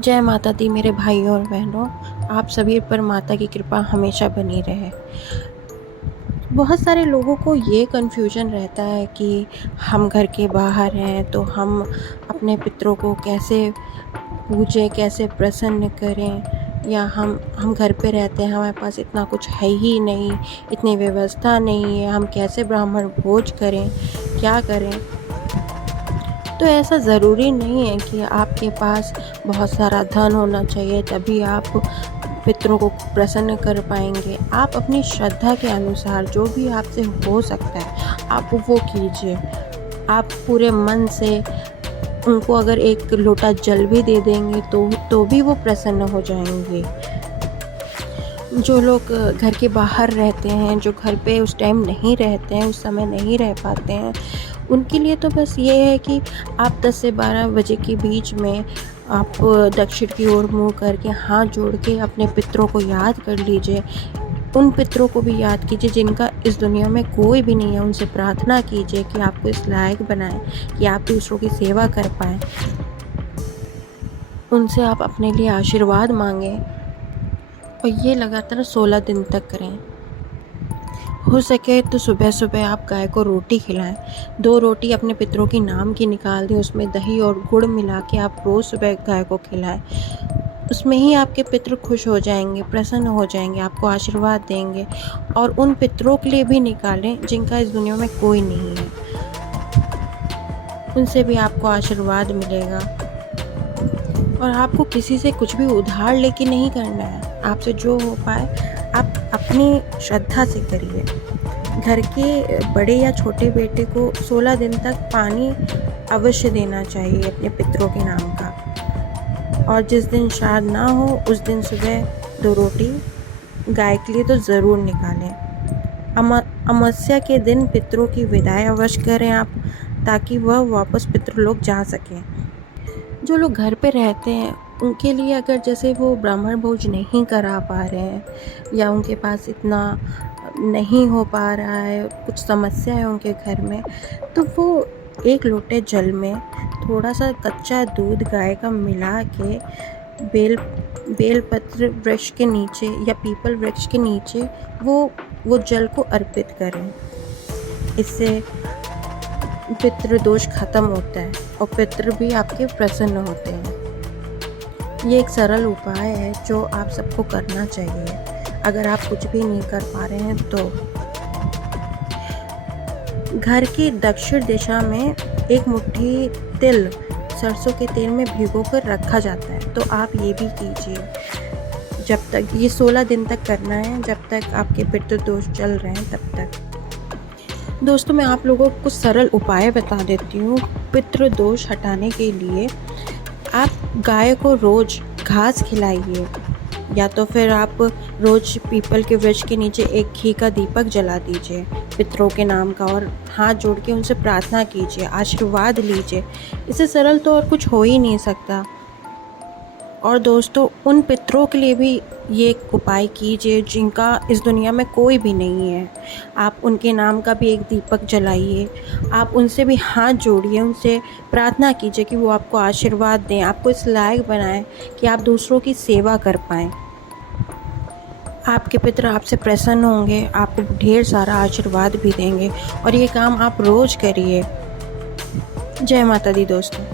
जय माता दी मेरे भाइयों और बहनों। आप सभी पर माता की कृपा हमेशा बनी रहे। बहुत सारे लोगों को ये कन्फ्यूजन रहता है कि हम घर के बाहर हैं तो हम अपने पितरों को कैसे पूजें, कैसे प्रसन्न करें, या हम घर पे रहते हैं, हमारे पास इतना कुछ है ही नहीं, इतनी व्यवस्था नहीं है, हम कैसे ब्राह्मण भोज करें, क्या करें। तो ऐसा ज़रूरी नहीं है कि आपके पास बहुत सारा धन होना चाहिए तभी आप पितरों को प्रसन्न कर पाएंगे। आप अपनी श्रद्धा के अनुसार जो भी आपसे हो सकता है आप वो कीजिए। आप पूरे मन से उनको अगर एक लोटा जल भी दे देंगे तो भी वो प्रसन्न हो जाएंगे। जो लोग घर के बाहर रहते हैं, जो घर पे उस टाइम नहीं रहते हैं, उस समय नहीं रह पाते हैं, उनके लिए तो बस ये है कि आप 10 से 12 बजे के बीच में आप दक्षिण की ओर मुँह करके हाथ जोड़ के अपने पितरों को याद कर लीजिए। उन पितरों को भी याद कीजिए जिनका इस दुनिया में कोई भी नहीं है। उनसे प्रार्थना कीजिए कि आपको इस लायक बनाएं कि आप दूसरों की सेवा कर पाएँ। उनसे आप अपने लिए आशीर्वाद मांगें और ये लगातार 16 दिन तक करें। हो सके तो सुबह सुबह आप गाय को रोटी खिलाएं। 2 रोटी अपने पितरों के नाम की निकाल दें, उसमें दही और गुड़ मिला के आप रोज़ सुबह गाय को खिलाएं। उसमें ही आपके पितृ खुश हो जाएंगे, प्रसन्न हो जाएंगे, आपको आशीर्वाद देंगे। और उन पितरों के लिए भी निकालें जिनका इस दुनिया में कोई नहीं है, उनसे भी आपको आशीर्वाद मिलेगा। और आपको किसी से कुछ भी उधार लेके नहीं करना है। आपसे जो हो पाए आप अपनी श्रद्धा से करिए। घर के बड़े या छोटे बेटे को 16 दिन तक पानी अवश्य देना चाहिए अपने पितरों के नाम का। और जिस दिन श्राद्ध ना हो उस दिन सुबह 2 रोटी गाय के लिए तो ज़रूर निकालें। अमावस्या के दिन पितरों की विदाई अवश्य करें आप, ताकि वह वापस पितृलोक जा सकें। जो लोग घर पे रहते हैं उनके लिए अगर जैसे वो ब्राह्मण भोज नहीं करा पा रहे हैं या उनके पास इतना नहीं हो पा रहा है, कुछ समस्या है उनके घर में, तो वो 1 लोटे जल में थोड़ा सा कच्चा दूध गाय का मिला के बेलपत्र वृक्ष के नीचे या पीपल वृक्ष के नीचे वो जल को अर्पित करें। इससे पितृदोष खत्म होता है और पितृ भी आपके प्रसन्न होते हैं। ये एक सरल उपाय है जो आप सबको करना चाहिए। अगर आप कुछ भी नहीं कर पा रहे हैं तो घर की दक्षिण दिशा में 1 मुट्ठी तिल सरसों के तेल में भिगोकर रखा जाता है, तो आप ये भी कीजिए। जब तक ये 16 दिन तक करना है, जब तक आपके पितृदोष चल रहे हैं तब तक। दोस्तों, मैं आप लोगों को कुछ सरल उपाय बता देती हूँ पितृदोष हटाने के लिए। आप गाय को रोज़ घास खिलाइए, या तो फिर आप रोज़ पीपल के वृक्ष के नीचे 1 घी का दीपक जला दीजिए पितरों के नाम का, और हाथ जोड़ के उनसे प्रार्थना कीजिए, आशीर्वाद लीजिए। इससे सरल तो और कुछ हो ही नहीं सकता। और दोस्तों, उन पितरों के लिए भी ये एक उपाय कीजिए जिनका इस दुनिया में कोई भी नहीं है। आप उनके नाम का भी 1 दीपक जलाइए, आप उनसे भी हाथ जोड़िए, उनसे प्रार्थना कीजिए कि वो आपको आशीर्वाद दें, आपको इस लायक बनाएं कि आप दूसरों की सेवा कर पाएँ। आपके पितर आपसे प्रसन्न होंगे, आपको ढेर सारा आशीर्वाद भी देंगे। और ये काम आप रोज़ करिए। जय माता दी दोस्तों।